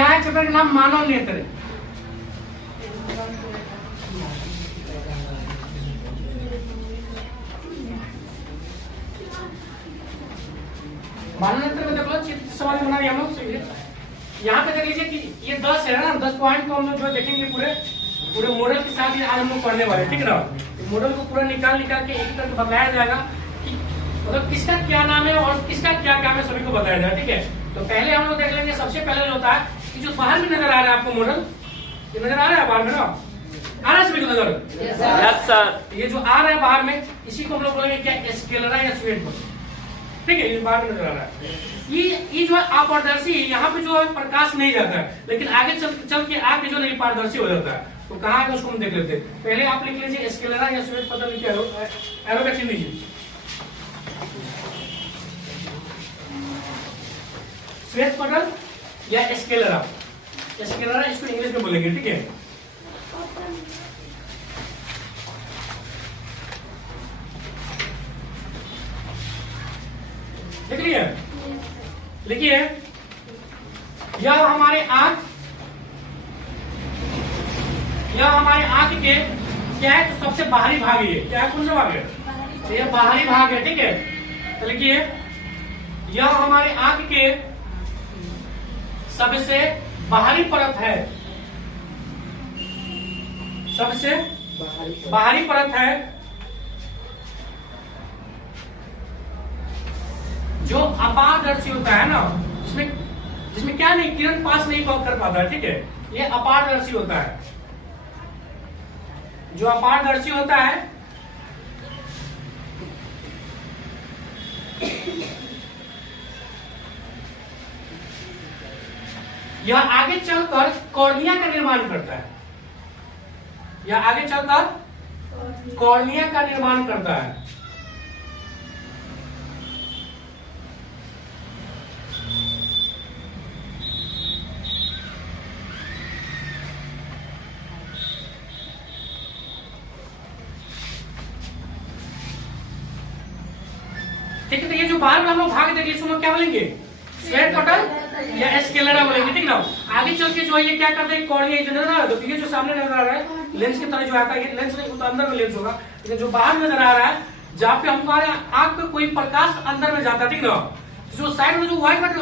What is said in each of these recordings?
क्या है चैप्टर का नाम? मानव नेत्र। मानव नेत्र में देख लो चित्र सवाल बना रही हम लोग। यहाँ पे देख लीजिए कि ये 10 है ना, 10 पॉइंट को हम लोग जो देखेंगे पूरे मॉडल के साथ आज हम लोग पढ़ने वाले, ठीक है ना। मॉडल को पूरा निकाल के एक करके बताया जाएगा कि मतलब किसका क्या नाम है और किसका क्या काम है, सभी को बताया जाएगा, ठीक है। तो पहले हम लोग देख लेंगे, सबसे पहले जो होता है कि जो बाहर में नजर आ रहा है आपको मॉडल, ये नजर आ रहा है बाहर में ना, आ रहा है सभी को नजर? Yes sir. ये जो आ रहा है बाहर में, इसी को हम लोग बोलेंगे क्या? स्केलरा या स्वेट बॉडी, ठीक है। ये बाहर में नजर आ रहा है। ये जो है अपारदर्शी, यहाँ पे जो है प्रकाश नहीं जाता है, लेकिन आगे चल के आगे जो नहीं पारदर्शी हो जाता है। तो कहाँ है उसको हम देख लेते हैं। पहले आप लिख लीजिए स्केलरा या श्वेत पटल, लिखे एरो का चिन्ह लीजिए। श्वेत पटल या स्केलरा, स्केलरा इसको इंग्लिश में बोलेंगे, ठीक है। देख लिया, लिखिए यह हमारे आंख के क्या है? तो सबसे बाहरी भाग है। क्या है? कौन सा भाग है? तो यह बाहरी भाग है, ठीक है। तो लिखिए यह हमारे आंख के सबसे बाहरी परत है, सबसे बाहरी परत है, जो अपारदर्शी होता है ना, जिसमें क्या नहीं, किरण पास नहीं कर पाता है, ठीक है। ये अपारदर्शी होता है, जो अपारदर्शी होता है यह आगे चलकर कॉर्निया का निर्माण करता है, यह आगे चलकर कॉर्निया का निर्माण करता है। ठीक है। तो ये जो बाहर में हम लोग भाग देख इसको क्या बोलेंगे? श्वेत पटल या स्केलरा बोलेंगे, ठीक ना। आगे चल के जो है ये क्या करते हैं? कॉर्निया जो नजर आ रहा है, तो ये जो सामने नजर आ रहा है लेंस की तरह जो आता है, ये लेंस नहीं, तो अंदर में लेंस होगा, लेकिन जो बाहर नजर आ रहा है जहाँ पे हमारे आंख पे कोई प्रकाश अंदर में जाता है, ठीक ना। जो साइड में जो व्हाइट आंख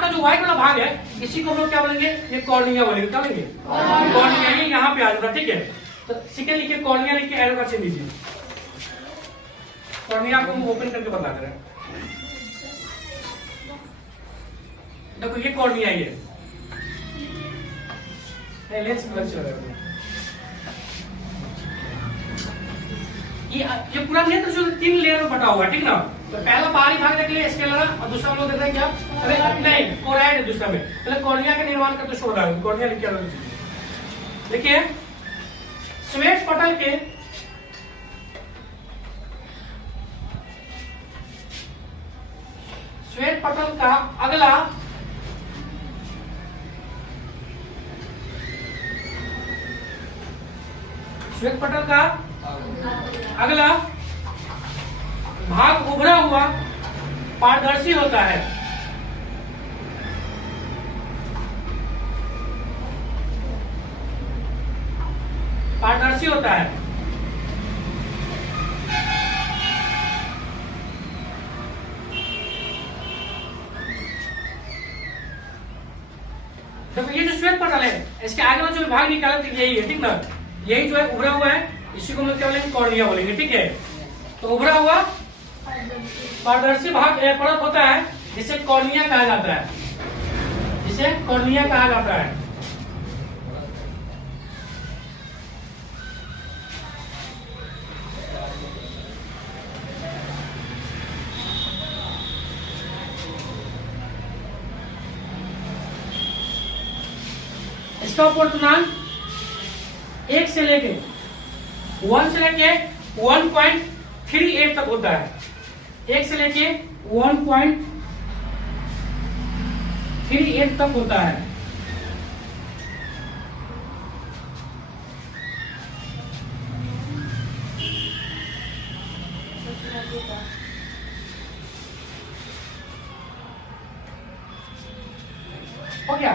का जो व्हाइट वाला भाग है, इसी को हम लोग क्या बोलेंगे? ये कॉर्निया बोलेंगे। क्या बोलेंगे? कॉर्निया। ये यहाँ पे आ जाता, ठीक है। तो सीखे लिखे कॉर्निया, लिख के एरो का चिन्ह दीजिए। कॉर्निया को हम ओपन करके बता दे रहे हैं। देखो ये कॉर्निया ही है, लेंस में चल रहा है। ये पूरा नेत्र जो 3 लेयर में बटा हुआ है, ठीक ना। तो पहला बाहरी भाग देख लिया स्केलरा, और दूसरा हम लोग देख रहे हैं क्या? अरे नहीं, कोराइड है दूसरा में। पहले कॉर्निया का निर्माण करते शो रहा है, कॉर्निया लिख के देखिए श्वेत पटल के श्वेत पटल का अगला श्वेत पटल का अगला भाग उभरा हुआ पारदर्शी होता है, पारदर्शी होता है। देखो ये जो श्वेत पटल है, इसके आगे में जो भाग निकाला तो यही है, ठीक ना। यही जो है उभरा हुआ है, इसी को हम लोग क्या बोलेंगे? कॉर्निया बोलेंगे, ठीक है। तो उभरा हुआ पारदर्शी भाग परत होता है, जिसे कॉर्निया कहा जाता है, जिसे कॉर्निया कहा जाता है। इसका पूर्णांक 1 से लेके 1.38 तक होता है। 1 से लेके 1.38 तक होता है। हो गया।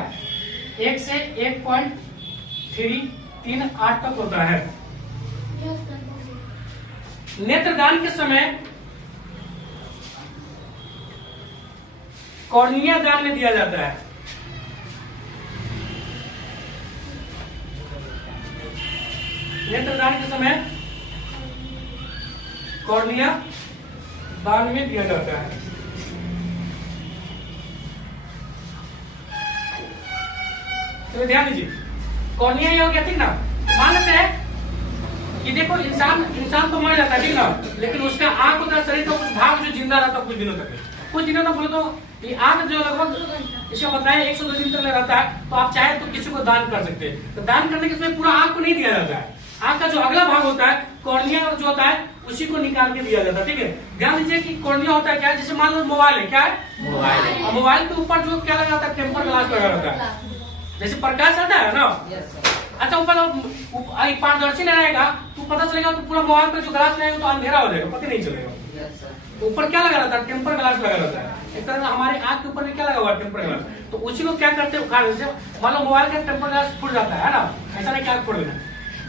1 से 1.338 तक होता है। नेत्रदान के समय कॉर्निया दान में दिया जाता है। नेत्रदान के समय कॉर्निया दान में दिया जाता है। तो ध्यान दीजिए, कॉर्निया ये हो गया, ठीक ना। मान लेते हैं कि देखो इंसान तो मर जाता है, ठीक ना, लेकिन उसका आंख होता है, शरीर का कुछ भाग जो जिंदा रहता है कुछ दिनों तक। कुछ दिनों तक बोले तो ये आंख जो लगभग इसे बताया 102 दिन तक रहता है। तो आप चाहे तो किसी को दान कर सकते हैं। तो दान करने के समय पूरा आंख को नहीं दिया जाता है। आंख का जो अगला भाग होता है कॉर्निया जो होता है उसी को निकाल के दिया जाता है, ठीक है। ध्यान दीजिए कि कॉर्निया होता है क्या है, जैसे मान लो मोबाइल है, क्या है मोबाइल। और मोबाइल के ऊपर जो क्या लगा होता है, टेम्पर ग्लास लगा रहता है, जैसे प्रकाश आता है ना। अच्छा, ऊपर पारदर्शी नहीं रहेगा तो पता चलेगा तो पूरा मोबाइल पे जो ग्लास रहेगा तो अंधेरा हो जाएगा, पता नहीं चलेगा। ऊपर क्या लगा रहता है, टेम्पर ग्लास लगा रहता है। इस तरह हमारे आंख के ऊपर में क्या लगा हुआ है, टेम्पर ग्लास। तो उसी को क्या करते हैं, उखाड़ देते हैं। मान लो मोबाइल का टेम्पर ग्लास फूट जाता है ना, ऐसा नहीं क्या फोड़ देना,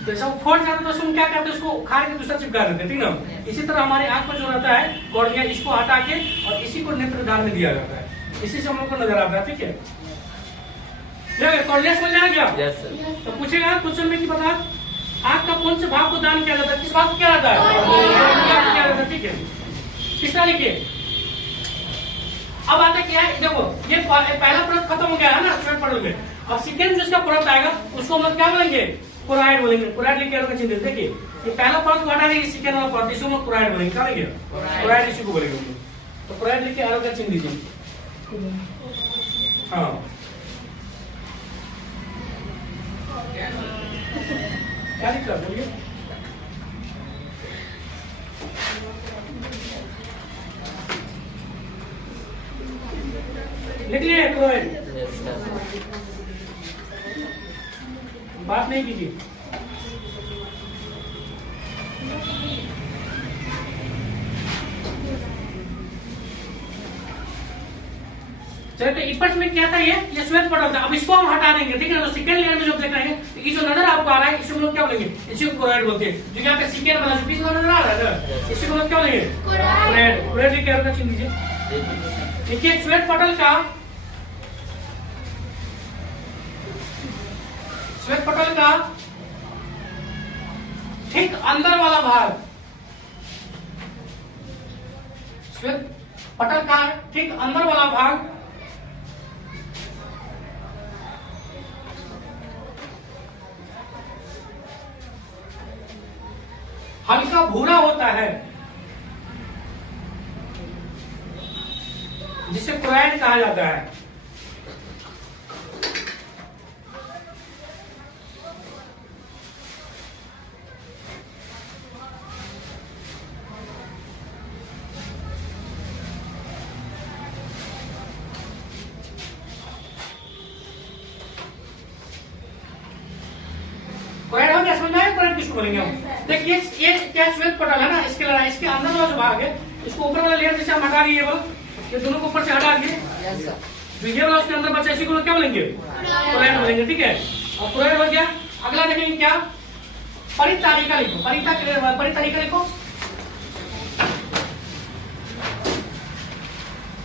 तो ऐसा फोड़ जाता है तो उसको क्या करते हैं, उसको उखाड़ के दूसरा चिपका देते हैं, ठीक ना। इसी तरह हमारे आंख पर जो रहता है कॉर्निया, इसको हटा के और इसी को नेत्रदान में दिया जाता है। इसी से हम लोग को नजर आता है, ठीक है। कॉर्निया समझ में आ गया? yes, तो पूछेगा क्वेश्चन में कि बता आंख का कौन से भाग को दान किया जाता है, किस भाग को क्या जाता है, ठीक है। तीसरा लिखिए। अब आता क्या है, देखो ये पहला परत खत्म हो गया है ना स्वेट पटल में। और सेकेंड जो इसका परत आएगा उसको हम लोग क्या बोलेंगे, कोराइड बोलेंगे। कोराइड लिख के चिन्ह देखिए, ये पहला परत को हटा देंगे, सेकेंड वाला परत इसको हम लोग कोराइड बोलेंगे। क्या बोलेंगे, कोराइड इसी को बोलेंगे। तो कोराइड लिख के आरो का चिन्ह दीजिए। हाँ, क्या लिख रहा बोलिए। लिख लिए कोराइड, बात नहीं कीजिए। चलिए, तो इपर्स में क्या था, ये श्वेत पटल था। अब इसको हम हटा देंगे, ठीक है। तो सेकंड लेयर में जो देख रहे हैं, तो ये जो नजर आपको आ रहा है इसको लोग क्या बोलेंगे, इसी को कोराइड बोलते हैं। जो यहाँ पे सेकंड वाला जो बीच में नजर आ रहा है ना, इसी को लोग क्या बोलेंगे, कोराइड। कोराइड लिख के चिन्ह दीजिए। देखिए, श्वेत पटल का ठीक अंदर वाला भाग, श्वेत पटल का ठीक अंदर वाला भाग हल्का भूरा होता है, जिसे कोराइड कहा जाता है। कोराइड हो गया, समझ में आया कोराइड किसको बोलेंगे हम। देखिए, ये क्या श्वेत पटल है ना, इसके लड़ाई इसके अंदर वाला जो भाग है, इसको ऊपर वाला लेयर जैसे हम हटा दिए, ये दोनों को ऊपर से हटा दिए, तो ये वाला उसके अंदर बचा, इसी को क्या बोलेंगे, कोराइड बोलेंगे, ठीक है। और कोराइड हो गया। अगला देखेंगे क्या, परितारिका लिखो। परितारिका लिखो।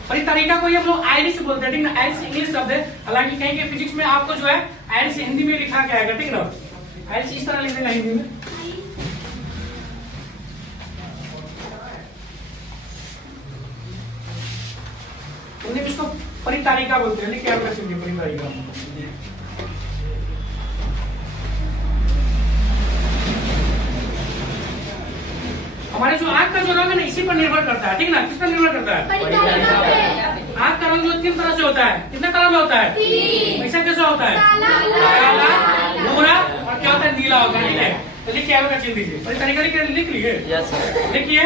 परितारिका को ये हम लोग आयरिस बोलते हैं, ठीक ना। आयरिस इंग्लिश शब्द है, हालांकि कहीं के फिजिक्स में आपको जो है आयरिस हिंदी में लिखा गया है, ठीक ना। आयरिस इस तरह लिख देगा हिंदी में। हिंदी में इसको परितारिका बोलते हैं, लिख आपका चिन्ह परितारिका। हमारे जो आंख का जो रंग है ना, इसी पर निर्भर करता है, ठीक ना। किस पर निर्भर करता है, आंख का रंग जो 3 तरह से होता है। कितने कलर में होता है, ऐसा कैसा होता है, काला, भूरा और क्या होता है, नीला होता है, ठीक है। तो लिखिए आपका चिन्ह दीजिए, परितारिका लिख लीजिए। देखिए,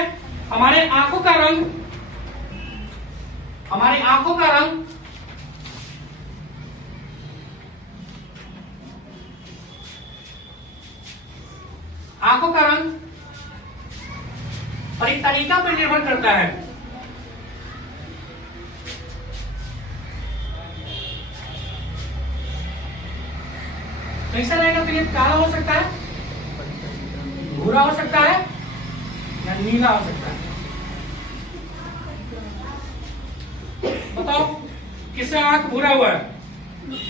हमारे आंखों का रंग, हमारी आंखों का रंग परितारिका पर निर्भर करता है। कैसा रहेगा? तो ये काला हो सकता है, भूरा हो सकता है या नीला हो सकता है। बताओ किससे आंख भूरा हुआ है?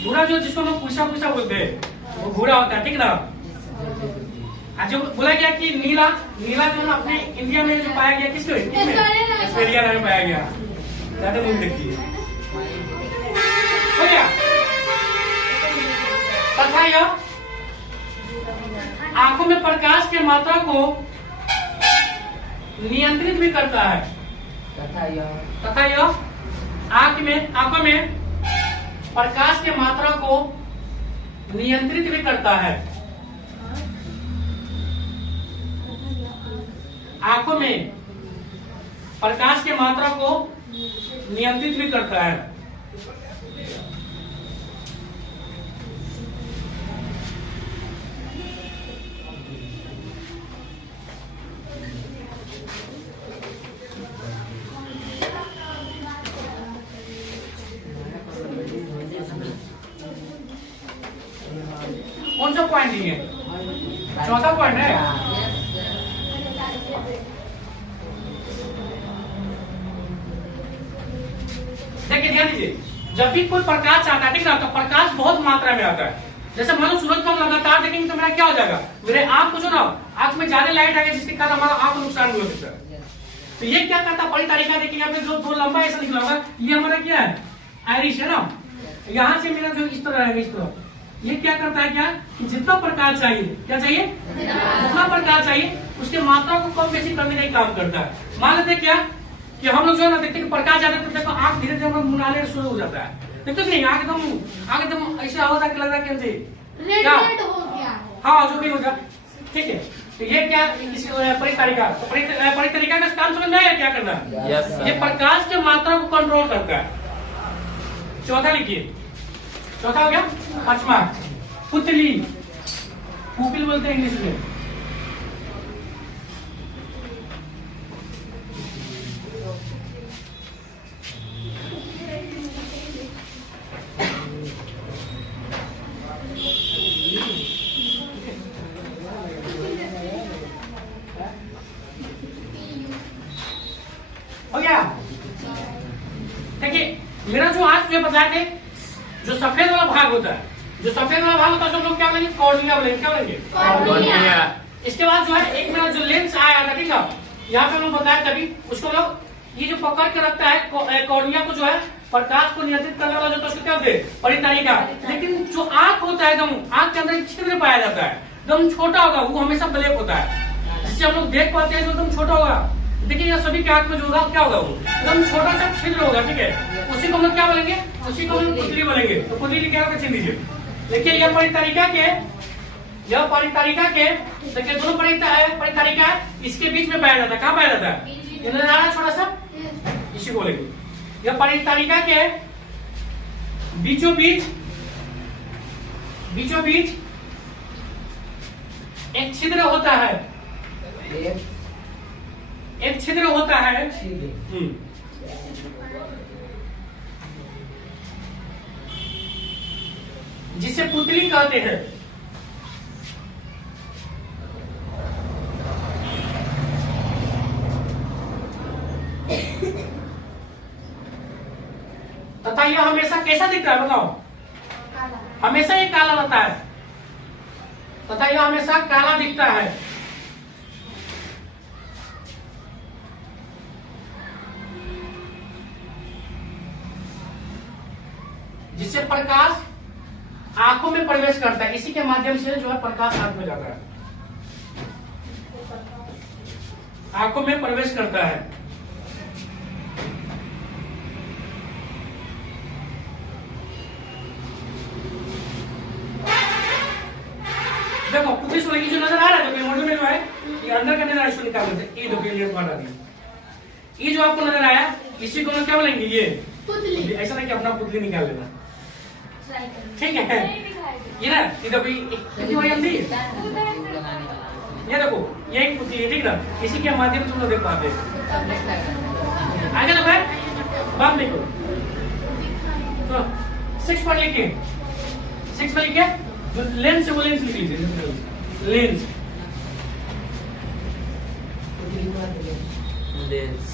भूरा जो जिसको लोग पूछा पूछा बोलते हैं वो भूरा होता है, ठीक ना। जो बोला गया कि नीला, नीला जो है अपने इंडिया में जो पाया गया किसको? ऑस्ट्रेलिया में पाया गया। ज्यादा मूवी देखती है। हो गया। तथा यह आंखों में प्रकाश की मात्रा को नियंत्रित भी करता है। तथा यह आंखों में प्रकाश की मात्रा को नियंत्रित भी करता है। आंखों में प्रकाश की मात्रा को नियंत्रित भी करता है। कौन सा पॉइंट नहीं है? चौथा पॉइंट है। देखिए ध्यान दीजिए, जब भी कोई प्रकाश आता है, ठीक ना, तो प्रकाश बहुत मात्रा में आता है। जैसे मान लो सूरज को हम लगातार देखेंगे तो मेरा क्या हो जाएगा? मेरे आंख को जो ना, आंख में ज्यादा लाइट आएगा जिसके कारण हमारा आंख को नुकसान भी हो सकता है। तो ये क्या करता है? बड़ी तरीका देखिए, यहाँ पे जो दो लंबा ऐसा निकला होगा, ये हमारा क्या है? आयरिश है ना। यहाँ से मेरा जो इस तरह है, इस तरह, ये क्या करता है? क्या कि जितना प्रकाश चाहिए, क्या चाहिए? जितना प्रकाश चाहिए उसके मात्रा को कम बेसी करने का ही काम करता है। मान लेते क्या कि हम लोग जो है ना देखते हैं प्रकाश ज्यादा तो देखो आंख धीरे धीरे मुनाने शुरू हो जाता है। देखते नहीं, आंख एकदम ऐसा होता है कि लग रहा है कि क्या हाँ जो भी हो जाए, ठीक है। तो ये क्या परितारिका, तो परितारिका का काम समझ में आया क्या करना? ये प्रकाश की मात्रा को कंट्रोल करता है। चौथा लिखिए, चौथा हो गया। पांचवा पुतली, पुपिल बोलते हैं इंग्लिश में। हो गया। देखिए मेरा जो आज जो बताया थे, जो सफेद वाला भाग होता है, जो सफेद वाला भाग होता है जो लोग क्या बोलेंगे? कॉर्निया बोलेंगे। क्या बोलेंगे? कॉर्निया। इसके बाद जो है एक मेरा जो लेंस आया था, ठीक है, यहाँ पे हम बताया तभी उसको लोग ये जो पकड़ के रखता है कॉर्निया को, जो है प्रकाश को नियंत्रित करने वाला जो तो उसको क्या बोलते हैं? परितारिका। लेकिन जो आंख होता है एकदम, आंख के अंदर एक छिद्र पाया जाता है, एकदम छोटा होगा, वो हमेशा ब्लैक होता है, जिससे हम लोग देख पाते हैं जो एकदम छोटा होगा। देखिए यहाँ सभी के आंख में जो होगा क्या होगा? वो एकदम छोटा सा छिद्र होगा, ठीक है। उसी को हम लोग क्या बोलेंगे? उसी को हम लोग पुतली बोलेंगे। तो पुतली क्या होगा? छीन दीजिए। देखिए यह परितारिका के देखिए दोनों परितारिका इसके बीच में पाया जाता है। कहाँ पाया जाता है? छोटा सा, इसी को बोलेंगे। यह परितारिका के बीचों बीच एक छिद्र होता है, एक छिद्र होता है, जिसे पुतली कहते हैं। तथा यह हमेशा कैसा दिखता है? बताओ। हमेशा ये काला रहता है, तथा यह हमेशा काला दिखता है। जिससे प्रकाश आंखों में प्रवेश करता है, इसी के माध्यम से जो है प्रकाश आंख में जाता है, आंखों में प्रवेश करता है। देखो पुलिस वाले की जो नजर आ रहा है, तो में जो है ये अंदर का नजर इसको निकाल देते हैं। ये देखो ये जो आपको नजर आया, इसी को हम क्या बोलेंगे? ये पुतली। ऐसा नहीं कि अपना पुतली निकाल लेना, ठीक है। ये ना ये देखो कितनी बड़ी अंधी, ये देखो ये एक पुतली है, ठीक ना। इसी के माध्यम से तुम लोग देख पाते हैं। आगे देखो बात देखो, तो 6 पर लिखिए, 6 पर लिखिए जो लेंस है वो लेंस लिख लीजिए, लेंस लेंस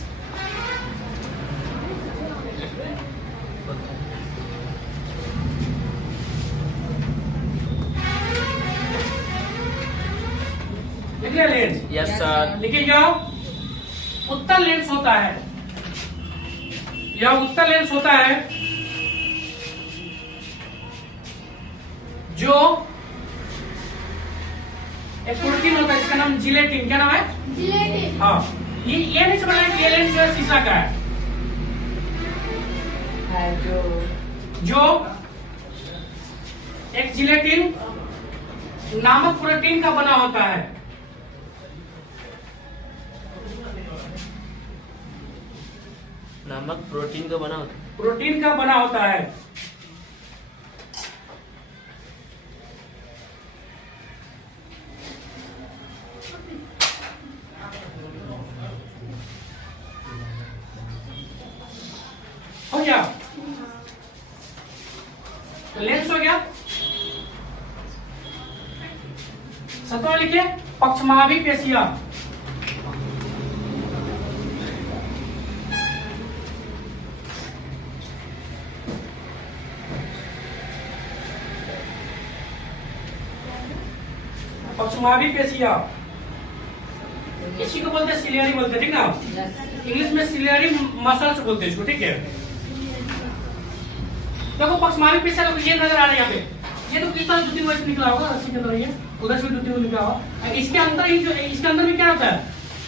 लिखिए लेंस। Yes sir. लिखिए जाओ, उत्तल लेंस होता है, यह उत्तल लेंस होता है जो एक प्रोटीन होता है, इसका नाम जिलेटिन। क्या नाम है? जिलेटिन। हाँ, ये नहीं समझना कि ये लेंस जो है शीशा का है, जो एक जिलेटिन नामक प्रोटीन का बना होता है। नामक प्रोटीन का बना होता है। प्रोटीन का बना होता है। हो गया, तो लेंस हो गया। सत्वा लिखिए, पक्षमाभी पेशियां। पक्षमाभी पेशियां, इसी को बोलते हैं सिलियरी बोलते हैं, ठीक ना? इंग्लिश में सिलियरी मसल्स बोलते हैं इसको, ठीक है? देखो पक्षमाभी पेशियां ये नजर आ रहा है यहाँ पे, ये तो किस तरह 2-3 वर्ष निकला होगा रस्सी के अंदर, ये उधर से 2-3 निकला होगा। इसके अंदर ही जो, इसके अंदर में क्या होता है?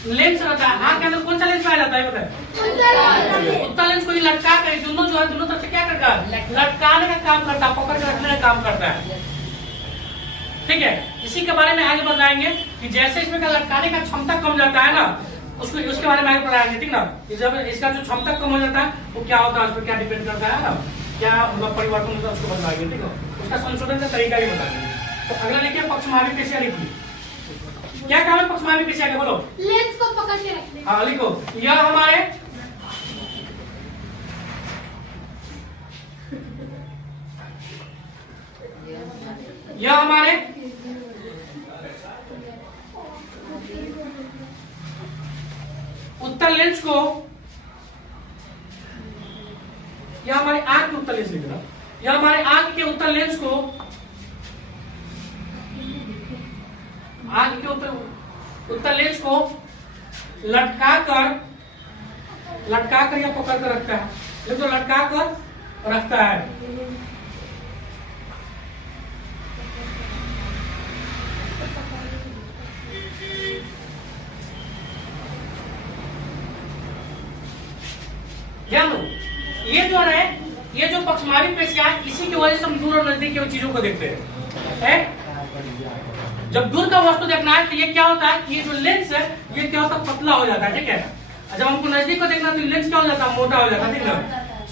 लेंस रहता है। आँख के अंदर कौन सा लेंस पाया जाता है बताए? उत्तल लेंस को लटका कर, दोनों जो है दोनों तरफ से क्या करता है? लटकाने का काम करता है, पकड़ के रखने का काम करता है, ठीक है? इसी के बारे में आगे बताएंगे कि जैसे इसमें का लटकाने का क्षमता कम जाता है ना, उसको उसके बारे में आगे बताएंगे, ठीक ना? जब इसका जो क्षमता कम हो जाता है वो क्या होता है, उस पर क्या डिपेंड करता है ना, क्या मतलब परिवर्तन होता है, उसको बताएंगे, ठीक है? उसका संशोधन का तरीका भी बताएंगे। तो अगला लिखिए, पक्षमाभी पेशियां लिखिए। क्या काम है पक्षमाभी पेशियां का, बोलो? लेंस को पकड़ के रखने। हाँ लिखो, यह हमारे उत्तल लेंस को, यह हमारे आंख के उत्तल लेंस लिखना, यह हमारे आंख के उत्तल लेंस को, आंख के उत्तल लेंस को लटका कर या पकड़ कर रखता है, ये तो लटका कर रखता है। ध्यान दो, ये जो है, ये जो पक्षमाभी पेशियां, इसी की वजह से हम दूर और नजदीक की चीजों को देखते हैं। जब दूर का वस्तु देखना है तो ये क्या होता है, ये जो लेंस है ये क्या होता है, पतला हो जाता है, ठीक है? जब हमको नजदीक को देखना तो लेंस क्या हो जाता है, मोटा हो जाता है, ठीक है?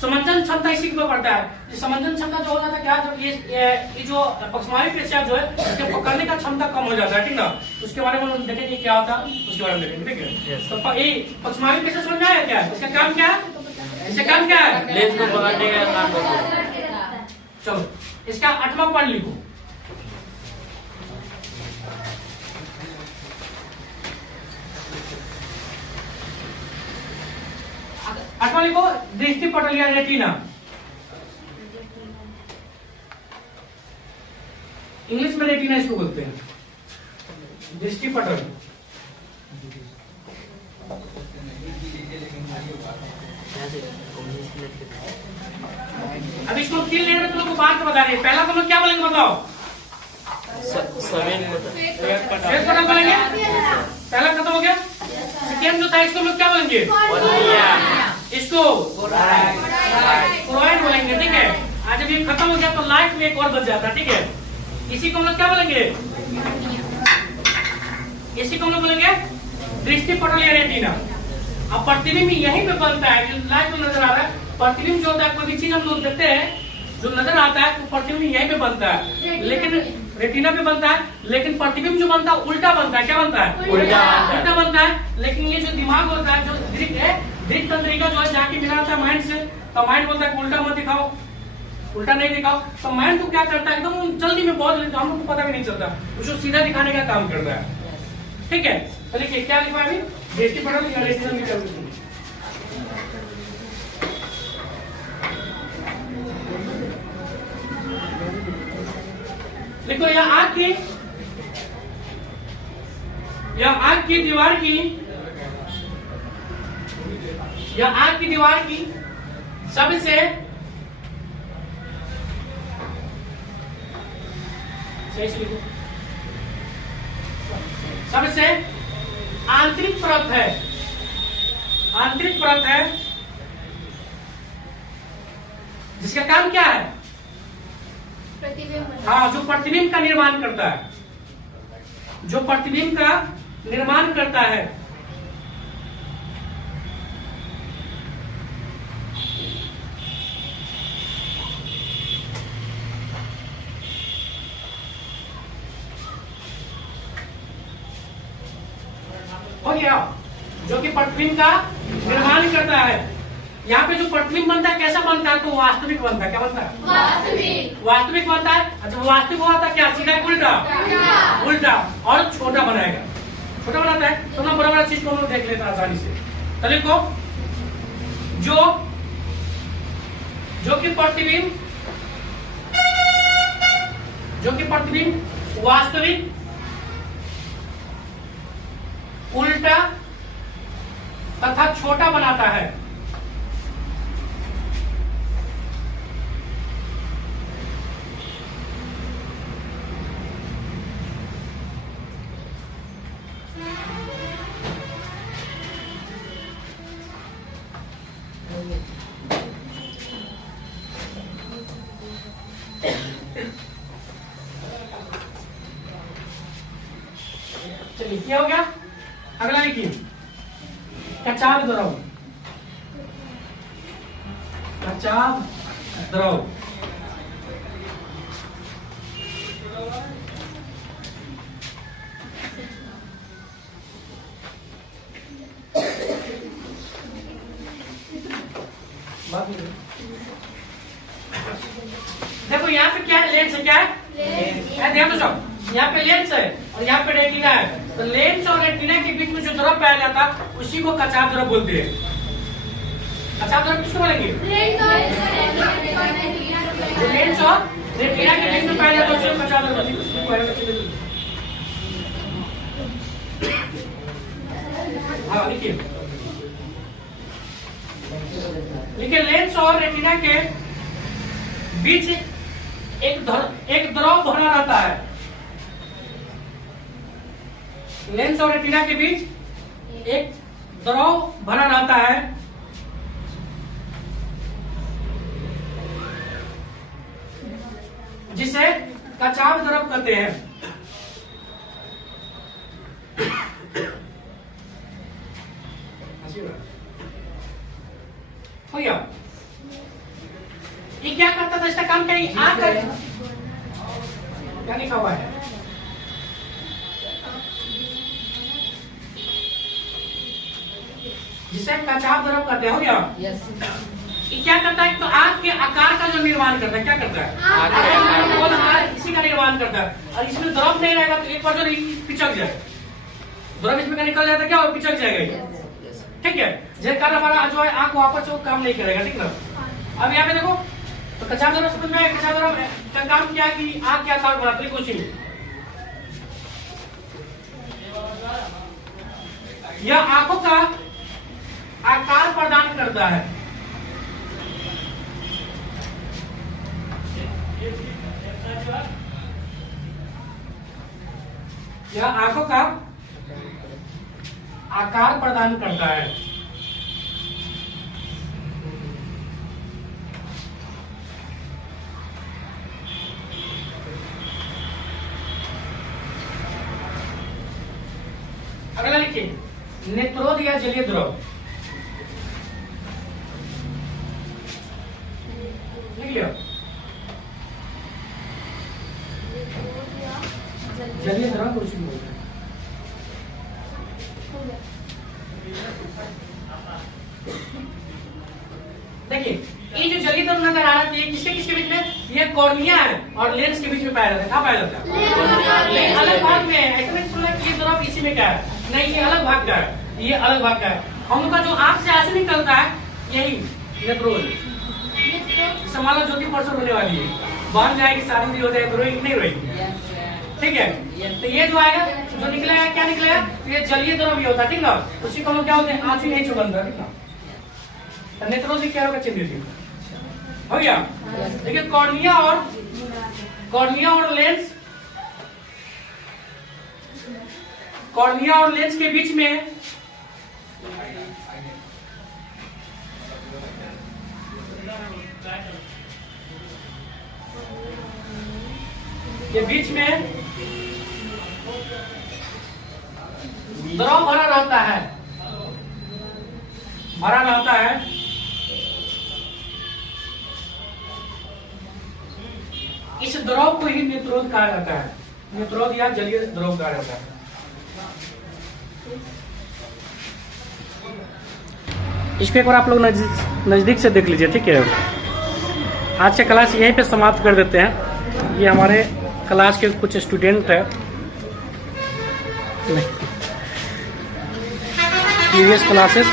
समंजन क्षमता इसी पर पड़ता है। समंजन क्षमता जो हो जाता है क्या, जब ये जो पक्षमाभी पेशियां जो है इसके पकड़ने का क्षमता कम हो जाता है, ठीक ना? उसके बारे में देखेंगे क्या होता है, उसके बारे में देखेंगे, ठीक है? तो ये पक्षमाभी पेशियां समझ में आया क्या? इसका काम क्या है? इसका काम क्या है? लेंस को पकड़ने का काम करता है। चलो इसका 8वां पॉइंट लिखो। अठवा लिखो, दृष्टि पटल या रेटिना। इंग्लिश में रेटिना इसको बोलते हैं, दृष्टि पटल। अब इसको 3 लेयर में तुम लोग को बात बता रही है। पहला तुम लोग क्या बोलेंगे बताओ? सफेद पटल बोलेंगे, पहला खत्म हो गया। सेकेंड जो था इसको लोग क्या बोलेंगे? इसको क्रोइड बोलेंगे, ठीक है? आज जब ये खत्म हो गया तो लाइफ में एक और बच जाता है, ठीक है? इसी को हम लोग क्या बोलेंगे? इसी को हम लोग बोलेंगे दृष्टि पटल या रेटिना। अब प्रतिबिंब यहीं पे बनता है, जो लाइट में नजर आ रहा है। प्रतिबिंब जो होता है, कोई भी चीज हम लोग देखते हैं जो नजर आता है तो प्रतिबिंब यहीं पे बनता है, लेकिन रेटिना पे बनता है। लेकिन प्रतिबिंब जो बनता है उल्टा बनता है। क्या बनता है? उल्टा बनता है। लेकिन ये जो दिमाग होता है, जो दृक है, दृक तंत्रिका जो है जाके मिला था माइंड से, तो माइंड बोलता है उल्टा मत दिखाओ, उल्टा नहीं दिखाओ। तो माइंड तो क्या करता है, एकदम जल्दी में बहुत जल्दी, हम लोग को पता भी नहीं चलता, उसको सीधा दिखाने का काम करता है। ठीक है, तो लिखिए क्या लिखा है अभी, बेसिक पढ़ो या रेसिजन भी कर दो। देखो यह आग की दीवार की, यह आग की दीवार की सबसे सही से लिखो, सबसे आंतरिक परत है, आंतरिक परत है जिसका काम क्या है, प्रतिबिंब। हाँ, जो प्रतिबिंब का निर्माण करता है, जो प्रतिबिंब का निर्माण करता है। हो गया, जो कि प्रतिबिंब का निर्माण करता है। यहाँ पे जो प्रतिबिंब बनता है कैसा बनता है, तो वास्तविक बनता है। क्या बनता है, वास्तविक। वास्तविक बनता है। अच्छा, वास्तविक हुआ था क्या, सीधा उल्टा, उल्टा और छोटा बनाएगा, छोटा बनाता है। तो ना बड़ा बड़ा चीज को हम लोग देख लेते हैं आसानी से। तो देखो जो कि प्रतिबिंब वास्तविक, उल्टा तथा छोटा बनाता है। चलिए क्या हो गया, अगला लिखिए कचाव द्रव, कचाव द्रव। देखो यहाँ पे क्या है, लेंस है, क्या है, ध्यान दो सब, यहाँ पे लेंस है और यहाँ पे रेटिना है। तो लेंस और रेटिना के बीच में जो द्रव पाया जाता है उसी को कचाव द्रव बोलते हैं। कचाव द्रव किसको बोलेंगे, लेंस और रेटिना के बीच में पाया जाता है उसी को कचाव द्रव बोलते हैं। हाँ लिखिए, लेंस और रेटिना के बीच एक द्रव बना रहता है। लेंस और रेटिना के बीच एक द्रव बना रहता है जिसे कचाव द्रव कहते हैं। हो गया, ये क्या करता था, इसका काम क्या है, आंख क्या लिखा हुआ है, जिसे कचाव द्रव कहते हैं। हो गया, ये क्या करता है, तो आंख के आकार का जो निर्माण करता है, क्या करता है, इसी का निर्माण करता है। और इसमें द्रव नहीं रहेगा तो एक बार जो पिचक जाए, द्रव इसमें का निकल जाता है, क्या वो पिचक जाएगा। ठीक है, जिसके कारण हमारा जो है आंख वापस से वो काम नहीं करेगा। ठीक ना, अब यहाँ पे देखो, तो कचाव द्रव समझ में, कचाव द्रव का काम क्या है कि आंख के आकार बनाते हैं। कुछ नहीं, यह आंखों का आकार प्रदान करता है। यह आंखों का आकार प्रदान करता है। अगला लिखिए, नेत्रोद या जलीय द्रव। लिख लिया, जलीय द्रव कुछ भी बोलते हैं। देखिए ये जो जली तरफ नजर आ रहा है ये किसके किसके बीच में? ये कॉर्निया है और लेंस के बीच में पाया जाता है। कहाँ पाया जाता है? ये अलग भाग में है। ऐसा नहीं सुना कि ये द्रव इसी में क्या है, नहीं ये अलग भाग का है, ये अलग भाग का है। हम लोग का जो आंख से ऐसे निकलता है यही नेत्रोज। समाला ज्योति परसों होने वाली है, बन जाएगी, शादी भी हो जाएगी, रोएगी नहीं रोएगी, ठीक है। तो ये जो आएगा जो निकलेगा क्या निकलेगा? ये जलीय द्रव भी होता है, ठीक ना। उसी को हम लोग क्या होते हैं? आंसू नहीं चुबंदा, ठीक ना। नेत्रोज क्या होगा? चिन्हित हो गया। देखिए कॉर्निया और लेंस के बीच में द्रव भरा रहता है, इस द्रव को ही नेत्रोद कहा जाता है। नेत्रोद या जलीय द्रव कहा जाता है। इसको एक बार आप लोग नजदीक से देख लीजिए, ठीक है। आज का क्लास यहीं पे समाप्त कर देते हैं। ये हमारे क्लास के कुछ स्टूडेंट है, प्रीवियस क्लासेस।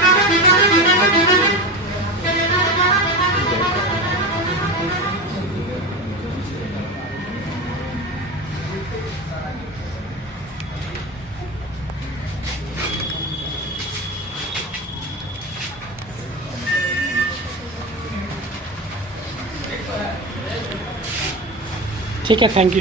ठीक है, थैंक यू।